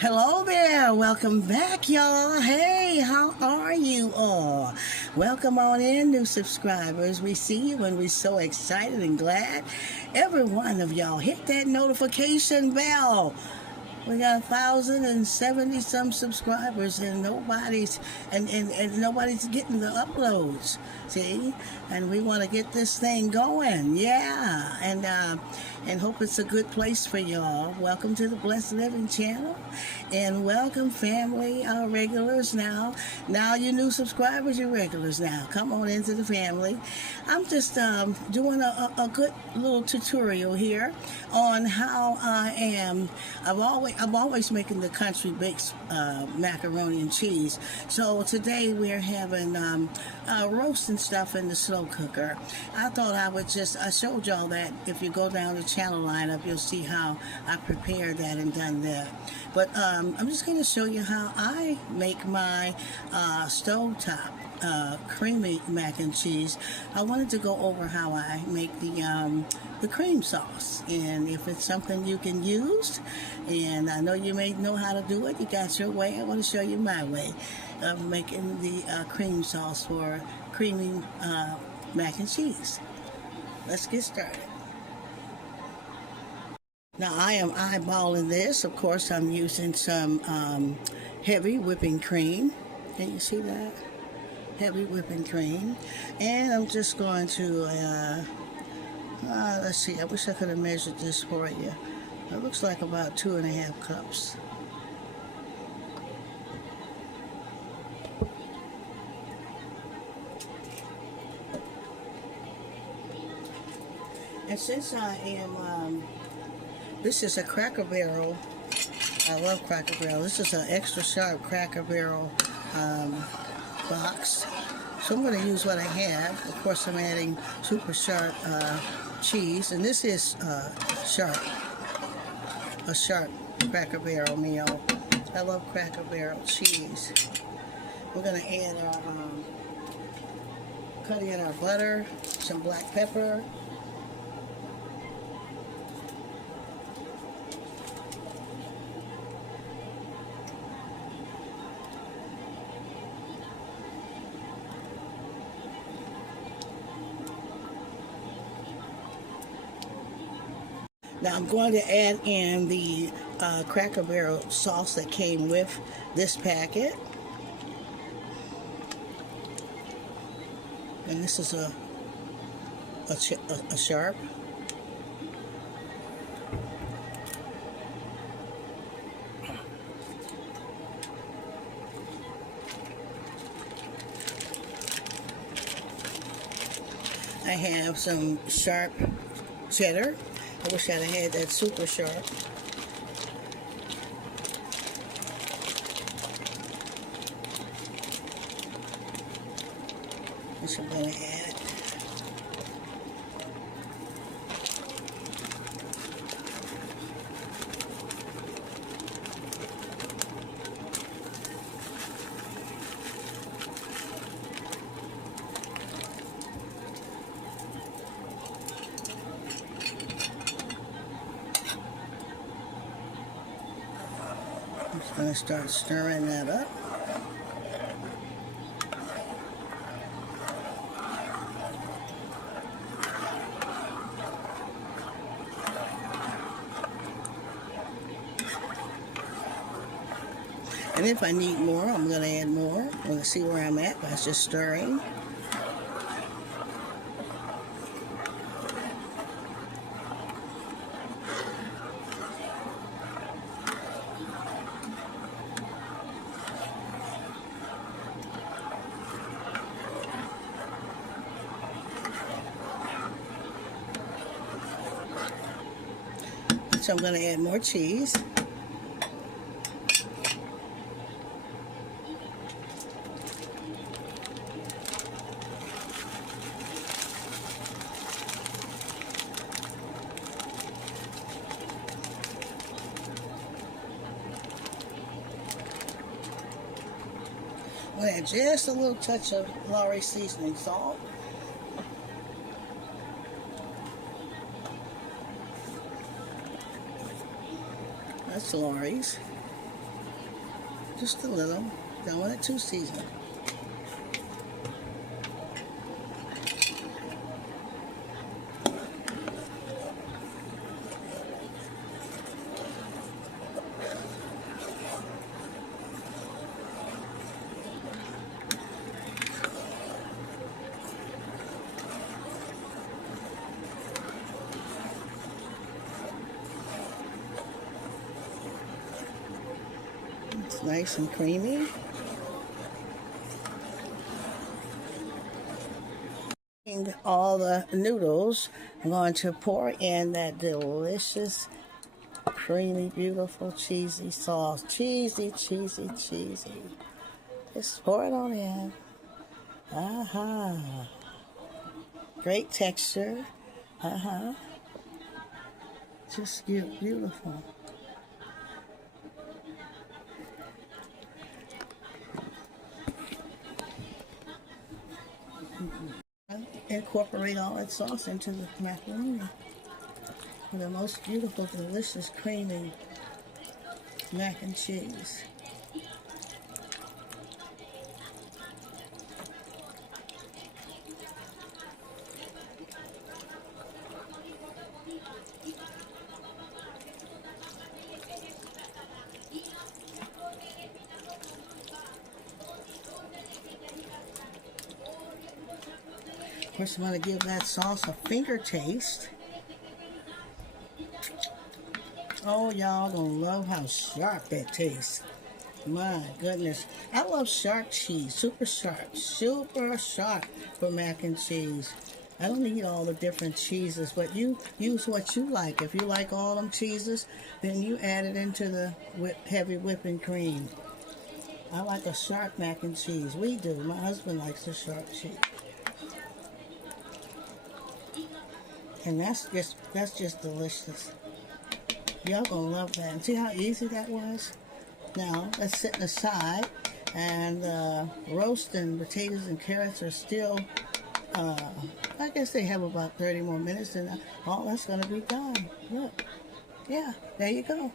Hello there, welcome back y'all. Hey, how are you all? Welcome on in, new subscribers. We see you and we're so excited and glad. Every one of y'all hit that notification bell. We got 1,070 some subscribers and nobody's getting the uploads. See? And we want to get this thing going. Yeah. And hope it's a good place for y'all. Welcome to the Blessed Living channel. And welcome family, our regulars now. Now you new subscribers, you regulars now. Come on into the family. I'm just doing a good little tutorial here on how I'm always making the country baked macaroni and cheese. So today we're having roasting stuff in the slow cooker. I thought I showed y'all that if you go down the channel lineup, you'll see how I prepared that and done that. But I'm just going to show you how I make my stovetop creamy mac and cheese. I wanted to go over how I make the cream sauce, and if it's something you can use, and I know you may know how to do it, you got your way. I want to show you my way of making the cream sauce for creamy mac and cheese. Let's get started. Now I am eyeballing this. Of course, I'm using some heavy whipping cream. Can you see that? Heavy whipping cream. And I'm just going to, let's see, I wish I could have measured this for you. It looks like about 2.5 cups. And since I am, this is a Cracker Barrel. I love Cracker Barrel. This is an extra sharp Cracker Barrel box. So I'm going to use what I have. Of course, I'm adding super sharp cheese, and this is sharp. A sharp Cracker Barrel meal. I love Cracker Barrel cheese. We're going to add our, cut in our butter, some black pepper. Now I'm going to add in the Cracker Barrel sauce that came with this packet. And this is a sharp. I have some sharp cheddar. I wish I'd have had that super sharp. Which I'm going to add. I'm just going to start stirring that up. And if I need more, I'm going to add more. I'm going to see where I'm at by just stirring. So I'm going to add more cheese. I'm going to add just a little touch of Lawry seasoning salt. That's Lawry's. Just a little. Don't want it too seasoned. It's nice and creamy. All the noodles, I'm going to pour in that delicious, creamy, beautiful, cheesy sauce. Cheesy, cheesy, cheesy. Just pour it on in. Aha. Great texture. Just beautiful. Incorporate all that sauce into the macaroni for the most beautiful, delicious, creamy mac and cheese. Of course, I'm going to give that sauce a finger taste. Oh, y'all gonna love how sharp that tastes. My goodness. I love sharp cheese. Super sharp for mac and cheese. I don't need all the different cheeses, but you use what you like. If you like all them cheeses, then you add it into the heavy whipping cream. I like a sharp mac and cheese. We do. My husband likes the sharp cheese. And that's just delicious. Y'all gonna love that. And see how easy that was? Now, that's sitting aside. And roasting potatoes and carrots are still, I guess they have about 30 more minutes, and all that's gonna be done. Look. Yeah, there you go.